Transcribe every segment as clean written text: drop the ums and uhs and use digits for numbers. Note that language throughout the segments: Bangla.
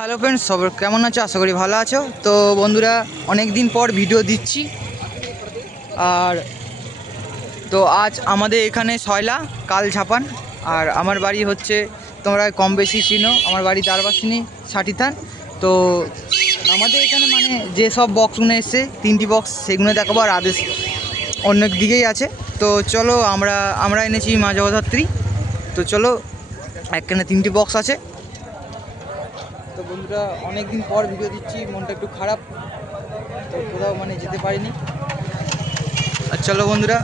হ্যালো ফ্রেন্ডস, সব কেমন আছো? আশা করি ভালো আছো। তো বন্ধুরা, অনেক দিন পর ভিডিও দিচ্ছি। আর তো আজ আমাদের এখানে শয়লা কাল ঝাপান। আর আমার বাড়ি হচ্ছে, তোমরা কম বেশি চিনো, আমার বাড়ি দারবাসিনী সাটিথান। তো আমাদের এখানে মানে যেসব বক্সগুলো এসছে, 3টি বক্স, সেগুলো দেখাবো। আর আদেশ অনেক দিকেই আছে। তো চলো, আমরা এনেছি মা জগদ্ধাত্রী। তো চলো, এখানে 3টি বক্স আছে। তো বন্ধুরা, অনেক দিন পর ভিডিও দিচ্ছি, মনটা একটু খারাপ, তো কোথাও মানে যেতে পারিনি। আর চলো বন্ধুরা,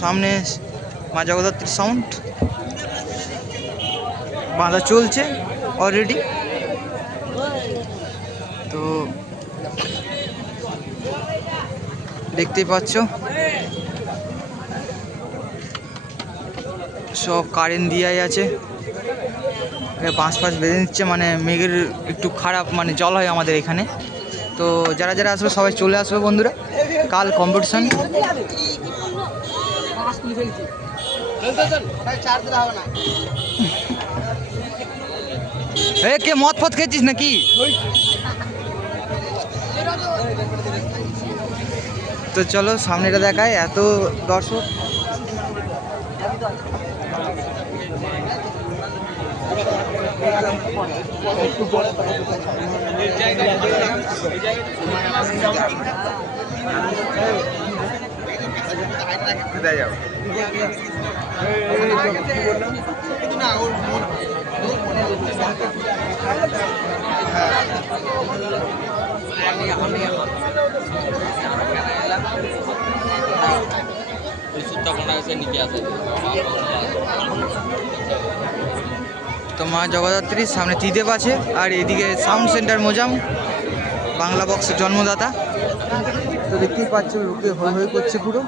সামনে মা জগদ্ধাত্রীর সাউন্ড বাঁধা চলছে অলরেডি। তো দেখতেই পাচ্ছ, সব কারেন্ট দিয়াই আছে। বাঁশ ফাঁস বেঁধে নিচ্ছে, মানে মেঘের একটু খারাপ, মানে জল হয় আমাদের এখানে। তো যারা যারা আসবে সবাই চলে আসবে বন্ধুরা, কাল কম্পিটিশন। কে মদ ফদ খেয়েছিস নাকি? তো চলো সামনেটা দেখায়, এত দর্শক। তো মা জগদ্ধাত্রীর সামনে ত্রিদেব আছে, আর এদিকে সাউন্ড সেন্টার মোজাম, বাংলা বক্সের জন্মদাতা। তো দেখতেই পাচ্ছ, লোকে হই হই করছে পুরো।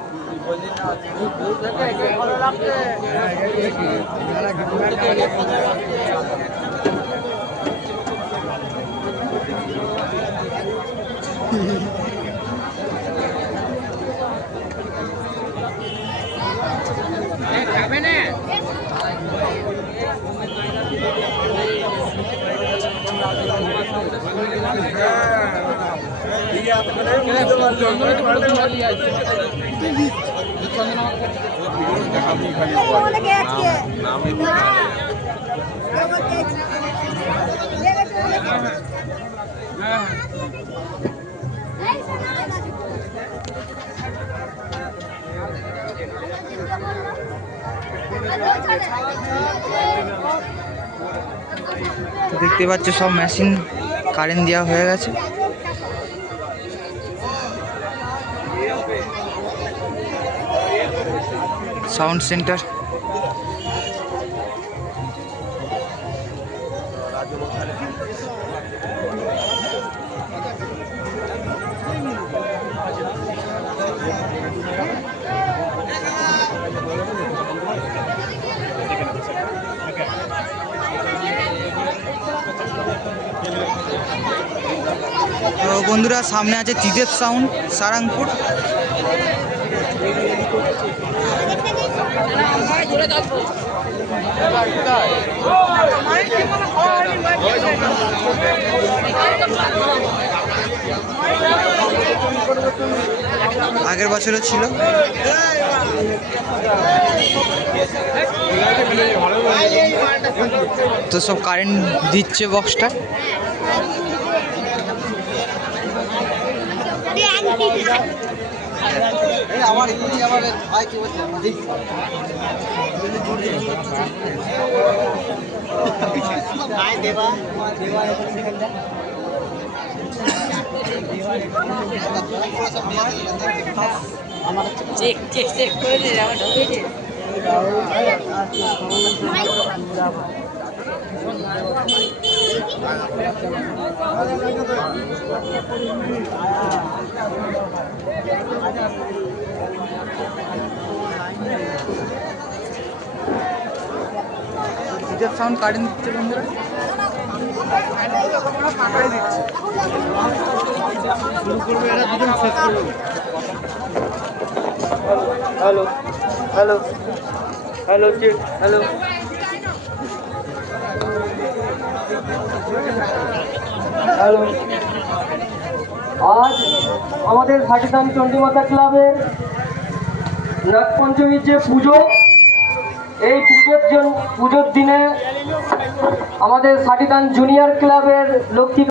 দেখতে পাচ্ছ, সব মেশিন কারেন্ট দেওয়া হয়ে গেছে। Sound centre. তো বন্ধুরা, সামনে আছে ত্রিদেব সাউন্ড সারাংপুর। আগের বছরও ছিল। তো সব কারেন্ট দিচ্ছে বক্সটা। চেক চেক চেক করে দিন, আমার ঢুকেছে। সাউন্ড কারেন্ট দিচ্ছে বন্ধুরা। Hello hello hello, hello. Hello. আজ আমাদের সাটিদান চণ্ডীমাতা ক্লাবের নাগপঞ্চমীর যে পুজো, এই পুজোর দিনে আমাদের সাটিদান জুনিয়র ক্লাবের লক্ষ্মী